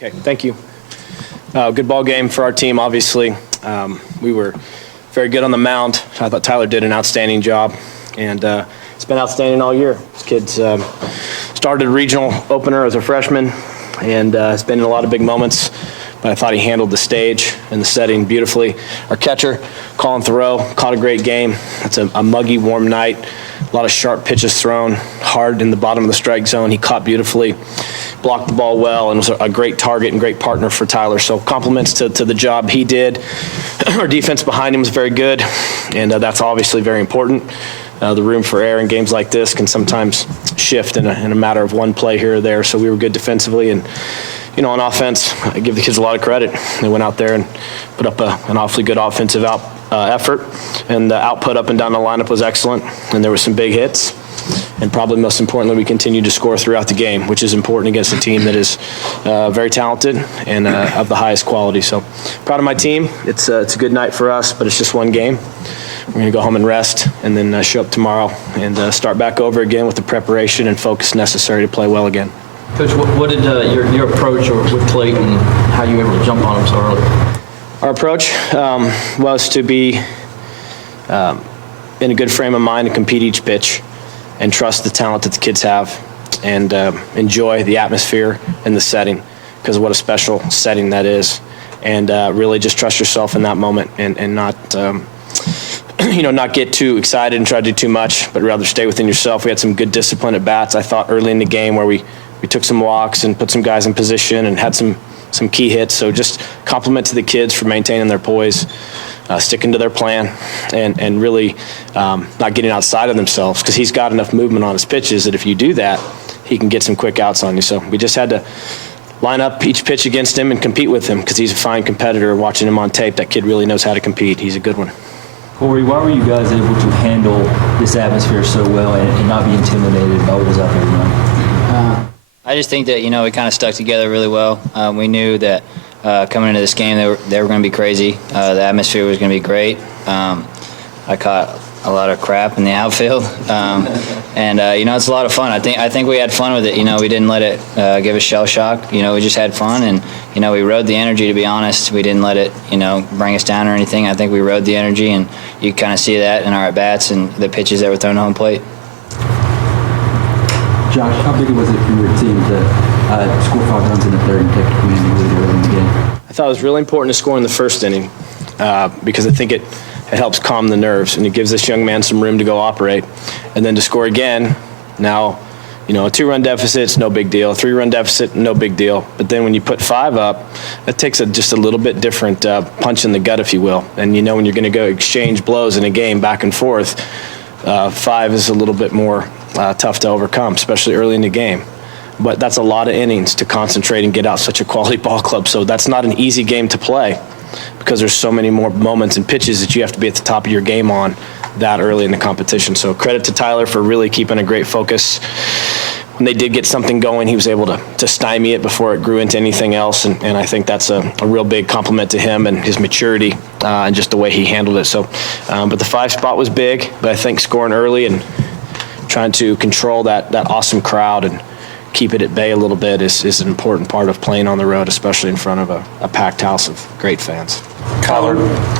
Okay, thank you. Good ball game for our team, obviously. We were very good on the mound. I thought Tyler did an outstanding job, and it's been outstanding all year. This kid's started a regional opener as a freshman, and has been in a lot of big moments, but I thought he handled the stage and the setting beautifully. Our catcher, Colin Thoreau, caught a great game. It's a muggy, warm night. A lot of sharp pitches thrown hard in the bottom of the strike zone. He caught beautifully, blocked the ball well, and was a great target and great partner for Tyler. So compliments to the job he did. Our defense behind him was very good, and that's obviously very important. The room for error in games like this can sometimes shift in a matter of one play here or there. So we were good defensively, and on offense, I give the kids a lot of credit. They went out there and put up an awfully good offensive effort, and the output up and down the lineup was excellent, and there were some big hits. And probably most importantly, we continued to score throughout the game, which is important against a team that is very talented and of the highest quality. So proud of my team. It's a good night for us, but it's just one game. We're going to go home and rest, and then show up tomorrow and start back over again with the preparation and focus necessary to play well again. Coach, what did your approach with Clayton, how you were able to jump on him so early? Our approach was to be in a good frame of mind to compete each pitch and trust the talent that the kids have, and enjoy the atmosphere and the setting, because of what a special setting that is, and really just trust yourself in that moment, and not not get too excited and try to do too much, but rather stay within yourself. We had some good discipline at bats, I thought, early in the game, where we took some walks and put some guys in position and had some key hits. So just compliment to the kids for maintaining their poise, sticking to their plan, and really not getting outside of themselves, because he's got enough movement on his pitches that if you do that, he can get some quick outs on you. So we just had to line up each pitch against him and compete with him, because he's a fine competitor. Watching him on tape, that kid really knows how to compete. He's a good one. Corey, why were you guys able to handle this atmosphere so well and not be intimidated by what was out there tonight? I just think that, we kind of stuck together really well. We knew that coming into this game they were going to be crazy. The atmosphere was going to be great. I caught a lot of crap in the outfield, and it's a lot of fun. I think we had fun with it. We didn't let it give us shell shock. We just had fun, and we rode the energy. To be honest, we didn't let it bring us down or anything. I think we rode the energy, and you kind of see that in our at bats and the pitches that were thrown to home plate. Josh, how big was it for your team to score 5 runs in the third and take the commanding lead early in the game? I thought it was really important to score in the first inning, because I think it helps calm the nerves, and it gives this young man some room to go operate. And then to score again, now, a 2-run deficit, it's no big deal. A 3-run deficit, no big deal. But then when you put 5 up, that takes just a little bit different punch in the gut, if you will. And when you're going to go exchange blows in a game back and forth, 5 is a little bit more tough to overcome, especially early in the game. But that's a lot of innings to concentrate and get out such a quality ball club. So that's not an easy game to play, because there's so many more moments and pitches that you have to be at the top of your game on that early in the competition. So credit to Tyler for really keeping a great focus. When they did get something going, he was able to stymie it before it grew into anything else, and I think that's a real big compliment to him and his maturity and just the way he handled it. So, but the 5 spot was big, but I think scoring early and trying to control that awesome crowd and keep it at bay a little bit is an important part of playing on the road, especially in front of a packed house of great fans. Kyler,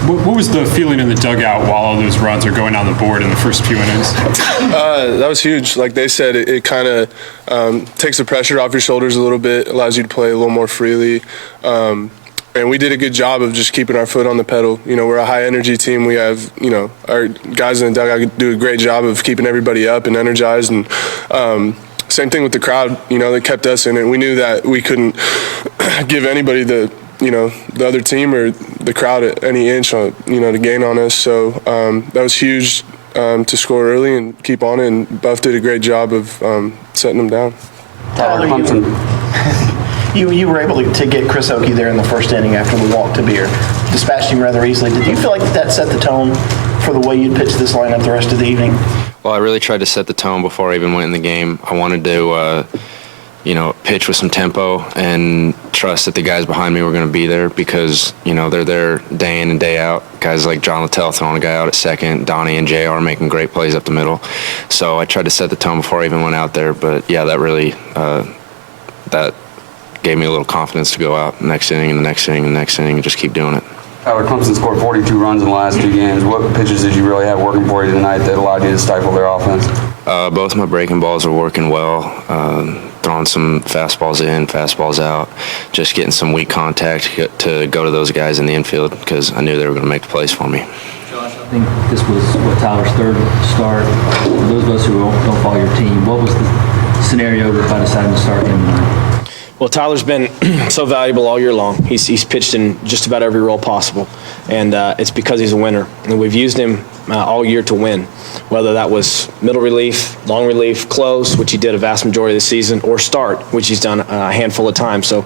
what was the feeling in the dugout while all those runs are going down the board in the first few innings? That was huge. Like they said, it kind of takes the pressure off your shoulders a little bit, allows you to play a little more freely. And we did a good job of just keeping our foot on the pedal. We're a high-energy team. We have, our guys in the dugout do a great job of keeping everybody up and energized. And same thing with the crowd. They kept us in it. We knew that we couldn't give anybody the other team or the crowd at any inch, to gain on us. So that was huge to score early and keep on it. And Buff did a great job of setting them down. Tyler, you were able to get Chris Oakey there in the first inning after the walk to Beer. Dispatched him rather easily. Did you feel like that set the tone for the way you'd pitch this lineup the rest of the evening? Well, I really tried to set the tone before I even went in the game. I wanted to, pitch with some tempo and trust that the guys behind me were going to be there, because, they're there day in and day out. Guys like John Littell throwing a guy out at second, Donnie and JR making great plays up the middle. So I tried to set the tone before I even went out there. But, yeah, that really that gave me a little confidence to go out next inning and the next inning and the next inning and just keep doing it. Tyler, Clemson scored 42 runs in the last 2 games. What pitches did you really have working for you tonight that allowed you to stifle their offense? Both my breaking balls are working well. Throwing some fastballs in, fastballs out, just getting some weak contact to go to those guys in the infield because I knew they were going to make the plays for me. I think this was Tyler's third start. For those of us who don't follow your team, what was the scenario by deciding to start him tonight? Well, Tyler's been so valuable all year long. He's pitched in just about every role possible, and it's because he's a winner. And we've used him all year to win, whether that was middle relief, long relief, close, which he did a vast majority of the season, or start, which he's done a handful of times. So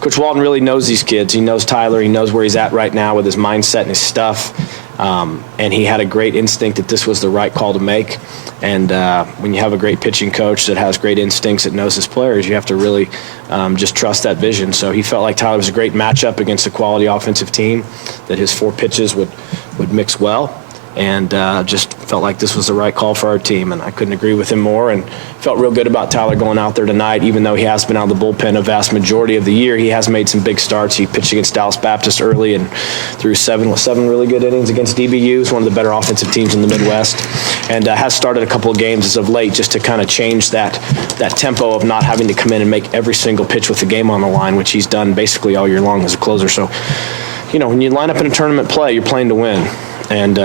Coach Walton really knows these kids. He knows Tyler. He knows where he's at right now with his mindset and his stuff. And he had a great instinct that this was the right call to make. And when you have a great pitching coach that has great instincts, that knows his players, you have to really just trust that vision. So he felt like Tyler was a great matchup against a quality offensive team, that his 4 pitches would mix well. And just felt like this was the right call for our team. And I couldn't agree with him more, and felt real good about Tyler going out there tonight. Even though he has been out of the bullpen a vast majority of the year, he has made some big starts. He pitched against Dallas Baptist early and threw seven really good innings against DBU. It's one of the better offensive teams in the Midwest, and has started a couple of games as of late just to kind of change that tempo of not having to come in and make every single pitch with the game on the line, which he's done basically all year long as a closer. So, when you line up in a tournament play, you're playing to win. And,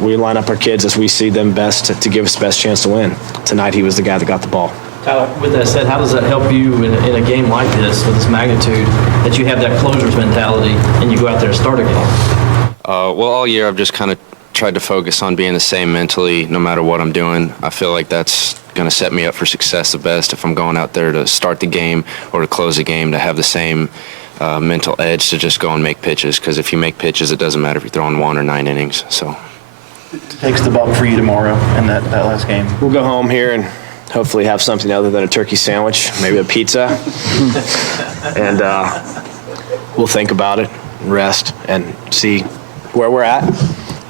we line up our kids as we see them best to give us the best chance to win. Tonight, he was the guy that got the ball. Tyler, with that said, how does that help you in a game like this with this magnitude, that you have that closer's mentality and you go out there and start a game? Well, all year I've just kind of tried to focus on being the same mentally no matter what I'm doing. I feel like that's going to set me up for success the best if I'm going out there to start the game or to close the game, to have the same mental edge to just go and make pitches, because if you make pitches, it doesn't matter if you're throwing 1 or 9 innings. So Takes the bump for you tomorrow in that last game. We'll go home here and hopefully have something other than a turkey sandwich, maybe a pizza, and we'll think about it, rest, and see where we're at.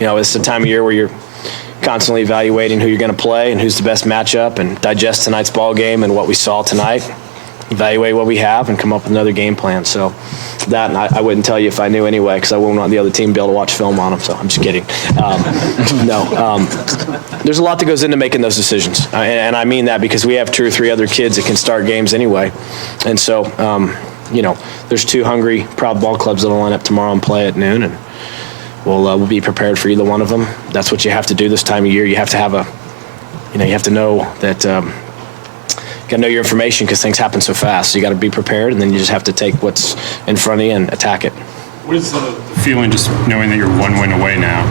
It's the time of year where you're constantly evaluating who you're going to play and who's the best matchup, and digest tonight's ball game and what we saw tonight, evaluate what we have, and come up with another game plan. So that, and I wouldn't tell you if I knew anyway, because I wouldn't want the other team to be able to watch film on them. So I'm just kidding. There's a lot that goes into making those decisions, and I mean that because we have 2 or 3 other kids that can start games anyway. And so, there's 2 hungry, proud ball clubs that'll line up tomorrow and play at noon, and we'll be prepared for either one of them. That's what you have to do this time of year. You have to have you have to know that. You got to know your information because things happen so fast. So you got to be prepared, and then you just have to take what's in front of you and attack it. What is the feeling just knowing that you're 1 win away now?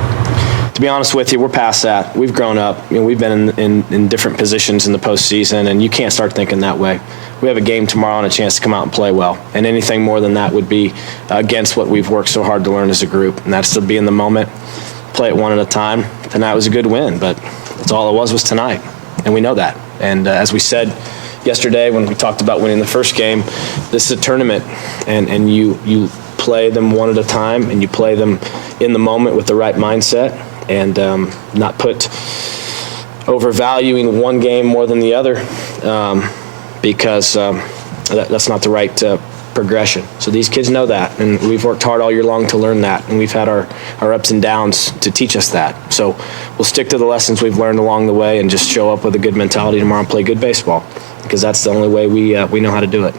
To be honest with you, we're past that. We've grown up. We've been in different positions in the postseason, and you can't start thinking that way. We have a game tomorrow and a chance to come out and play well, and anything more than that would be against what we've worked so hard to learn as a group, and that's to be in the moment, play it one at a time. Tonight was a good win, but that's all it was tonight, and we know that. And as we said yesterday when we talked about winning the first game, this is a tournament, and you play them one at a time, and you play them in the moment with the right mindset, and not put overvaluing one game more than the other, because that's not the right progression. So these kids know that, and we've worked hard all year long to learn that, and we've had our ups and downs to teach us that. So we'll stick to the lessons we've learned along the way and just show up with a good mentality tomorrow and play good baseball, because that's the only way we know how to do it.